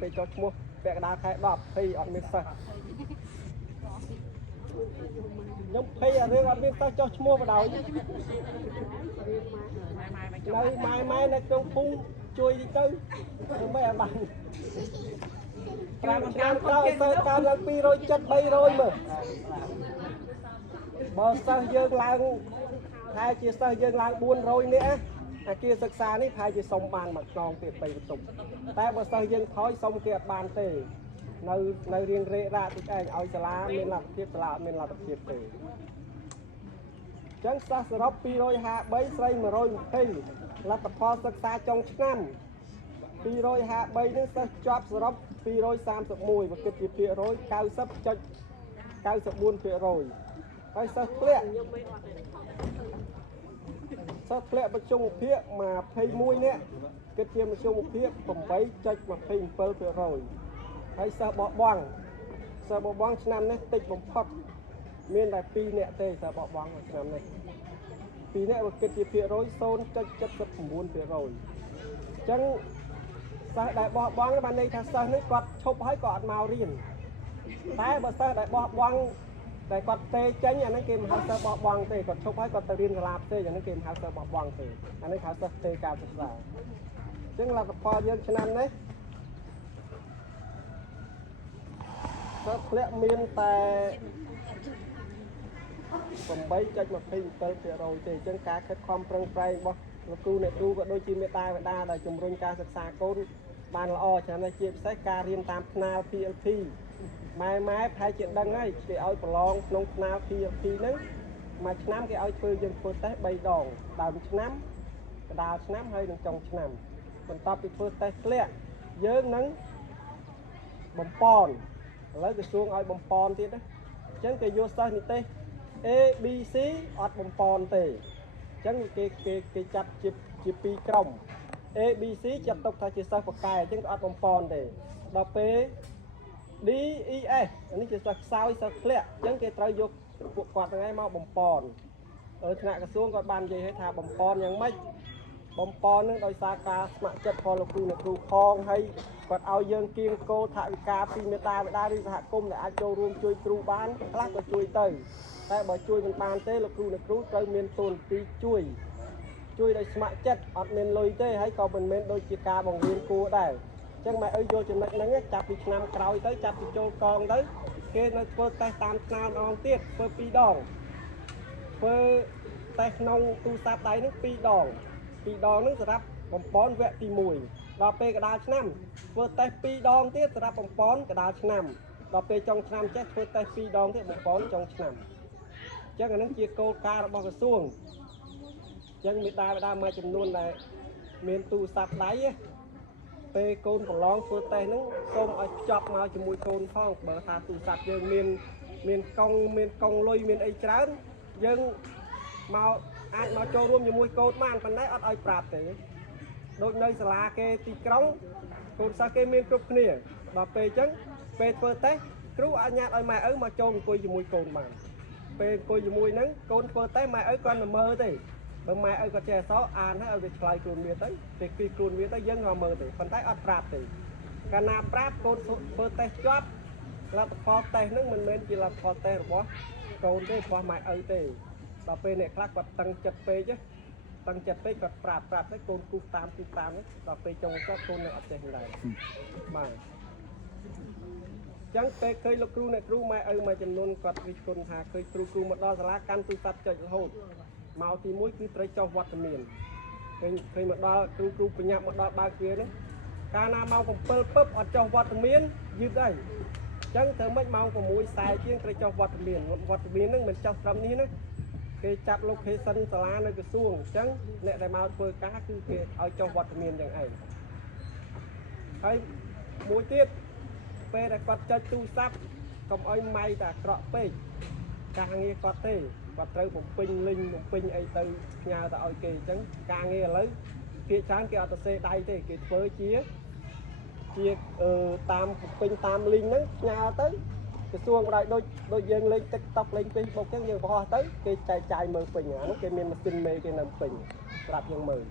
ពេលចុះឈ្មោះពាក់កណ្ដាលខែ10 20អត់មានសិស្សខ្ញុំភ័យអារឿងអត់មានសិស្សចុះឈ្មោះបដ នៅម៉ែនៅក្នុងភូមិជួយទៅធ្វើម៉េចឲ្យបាន5ឆ្នាំក្រោយសិស្សកើនឡើង270 300មើលបើសិស្សយើងឡើងតែជាសិស្សយើងឡើង400នាក់អាគារសិក្សានេះប្រហែលជាសុំបានមួយខ្នងទៀត3បន្ទប់តែបើសិស្សយើងថយសុំគេអត់បានទេនៅរៀងរេរ៉ាតិចឯងឲ្យសាលាមានលទ្ធភាពសាលាអត់មានលទ្ធភាពទេចឹងសិស្សសរុប253ស្រី120លទ្ធផលសិក្សាចុងឆ្នាំ253នេះសិស្សជាប់សរុប231បើគិតជាភាគរយ 90.94% ហើយសិស្សធ្លាក់បច្ចុប្បន្នភាព21នាក់គិតជាមធ្យមភាព 8.27% ហើយសិស្សបបង់ឆ្នាំនេះតិចបំផុតមានតែ2នាក់ទេសិស្សបបង់ឆ្នាំនេះ2នាក់បើគិតជាភាគរយ 0.79% អញ្ចឹងសិស្សដែលបោះបង់បានន័យថាសិស្សនេះគាត់ឈប់ហើយក៏អត់មករៀនតែបើសិស្សដែលបោះបង់តែគាត់ទេចេញអានេះគេមិនហៅសិស្សបោះបង់ទេគាត់ឈប់ហើយគាត់ទៅរៀនសាលាផ្សេងអានេះគេមិនហៅសិស្សបោះបង់ទេអានេះហៅសិស្សទេការសិក្សាអញ្ចឹងលទ្ធផលយើងឆ្នាំនេះសិស្សធ្លាក់មានតែ 8.27% ទេអញ្ចឹងការខិតខំប្រឹងប្រែងរបស់លោកគ្រូអ្នកគ្រូក៏ដូចជាមេដាបេដាដែលជំរុញការសិក្សាកូនបានល្អច្រើនណាស់ជាពិសេសការរៀនតាមថ្នាល PLP ម៉ែប្រហែលជាដឹងហើយគេឲ្យប្រឡងក្នុងថ្នាល PLP ហ្នឹងមួយឆ្នាំគេឲ្យយើងធ្វើតេស្ត3ដងដើមឆ្នាំកណ្ដាលឆ្នាំហើយនិងចុងឆ្នាំបន្ទាប់ពីធ្វើតេស្តធ្លាក់យើងនឹងបំពន់ឥឡូវក្រសួងឲ្យបំពន់ទៀតណាអញ្ចឹងគេយកសិស្សនិទេស A B C អត់បំពន់ទេអញ្ចឹងគេចាត់ជា2ក្រុម A B C ចាត់ទុកថាជាសិស្សបកែអញ្ចឹងក៏អត់បំពន់ទេដល់ពេល D E F នេះជាសិស្សខ្សោយសិស្សធ្លាក់អញ្ចឹងគេត្រូវយកពួកគាត់ហ្នឹងឯងមកបំពន់ថ្នាក់ក្រសួងគាត់បាននិយាយឲ្យថាបំពន់យ៉ាងម៉េចបំពន់នឹងដោយសារការស្ម័គ្រចិត្តរបស់លោកគ្រូអ្នកគ្រូផងហើយគាត់ឲ្យយើងគៀងគោថវិកាពីមេដាបេដាឬសហគមន៍ដែលអាចចូលរួមជួយគ្រូបានខ្លះក៏ជួយទៅតែបើជួយមិនបានទេលោកគ្រូអ្នកគ្រូត្រូវមានតួនាទីជួយដោយស្ម័គ្រចិត្តអត់មានលុយទេហើយក៏មិនមែនដូចជាការបង្រៀនគួរដែរអញ្ចឹងម៉ែអើយយកចំណុចហ្នឹងចាប់ពីឆ្នាំក្រោយទៅចាប់ពីចូលកងទៅគេនៅធ្វើតេស្តតាមថ្នាលម្ដងទៀតធ្វើ2ដងធ្វើតេស្តក្នុងទូរស័ព្ទដៃហ្នឹង2ដងហ្នឹងសម្រាប់បំពន់វគ្គទី1ដល់ពេលកណ្ដាលឆ្នាំធ្វើតេស្ត2ដងទៀតសម្រាប់បំពន់កណ្ដាលឆ្នាំដល់ពេលចុងឆ្នាំចេះធ្វើតេស្ត2ដងទៀតបំពន់ចុងឆ្នាំអញ្ចឹងអានឹងជាគោលការណ៍របស់ក្រសួងអញ្ចឹងមេដាបេដាមួយចំនួនដែលមានទូរស័ព្ទដៃពេលកូនប្រឡងធ្វើតេស្តហ្នឹងសូមឲ្យភ្ជាប់មកជាមួយកូនផងបើថាទូរស័ព្ទយើងមានកង់លុយមានអីច្រើនយើងមកអាចមកចូលរួមជាមួយកូនបានប៉ុន្តែអត់ឲ្យប្រាប់ទេដូចនៅសាលាគេទីក្រុងកូនសិស្សគេមានគ្រប់គ្នាដល់ពេលអញ្ចឹងពេលធ្វើតេស្តគ្រូអនុញ្ញាតឲ្យម៉ែឪមកចូលអង្គុយជាមួយកូនបានពេលអង្គុយជាមួយហ្នឹងកូនធ្វើតេស្តម៉ែឪគាត់ទៅមើលទេបើម៉ែឪគាត់ចេះអក្សរអានហើយឲ្យវាឆ្លើយខ្លួនវាទៅពេលគីខ្លួនវាទៅយើងក៏មើលទេប៉ុន្តែអត់ប្រាប់ទេកាលណាប្រាប់កូនធ្វើតេស្តជាប់លទ្ធផលតេស្តហ្នឹងមិនមែនជាលទ្ធផលតេស្តរបស់កូនទេរបស់ម៉ែឪទេដល់ពេលអ្នកខ្លះគាត់តឹងចិត្តពេកគាត់ប្រាប់ទៅកូនគូសតាមដល់ពេលចុងចប់កូននៅអត់ចេះដែរបាទចឹងពេលឃើញលោកគ្រូអ្នកគ្រូម៉ែឪមួយចំនួនគាត់រិះគន់ថាឃើញគ្រូមកដល់សាលាកាន់ទូរស័ព្ទចុចរហូតមកទី1គឺត្រូវចុះវត្តមានឃើញមកដល់គ្រូបញ្ញាប់មកដល់បើកទ្វារនេះកាលណាម៉ោង7ពឹបអត់ចុះវត្តមានយឺតអីចឹងធ្វើម៉េចម៉ោង6:40ជាងត្រូវចុះវត្តមានហ្នឹងមិនចុះត្រឹមនេះណាគេចាប់ location សាលានៅក្រសួងអញ្ចឹងអ្នកដែលមកធ្វើការគឺគេឲ្យចុះវត្តមានយ៉ាងឯងហើយមួយទៀតពេលដែលគាត់ចុចទូរស័ព្ទកុំឲ្យម៉ៃតែអាក្រក់ពេកការងារគាត់ទេគាត់ត្រូវបំពេញលីងបំពេញអីទៅផ្ញើទៅឲ្យគេអញ្ចឹងការងារឥឡូវភាគច្រើនគេអត់ទៅសេដៃទេគេធ្វើជាតាមបំពេញតាមលីងហ្នឹងផ្ញើទៅក្រសួងបដិដូចយើងលេង TikTok លេង Facebook អញ្ចឹងយើងបោះទៅគេចែកចាយមើលពេញអានោះគេមានម៉ាស៊ីនមេគេនៅពេញប្រាប់យើងមើល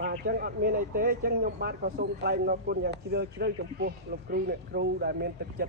បាទអញ្ចឹងអត់មានអីទេអញ្ចឹងខ្ញុំបាទក៏សូមថ្លែងអរគុណយ៉ាងជ្រាលជ្រៅចំពោះលោកគ្រូអ្នកគ្រូដែលមានទឹកចិត្ត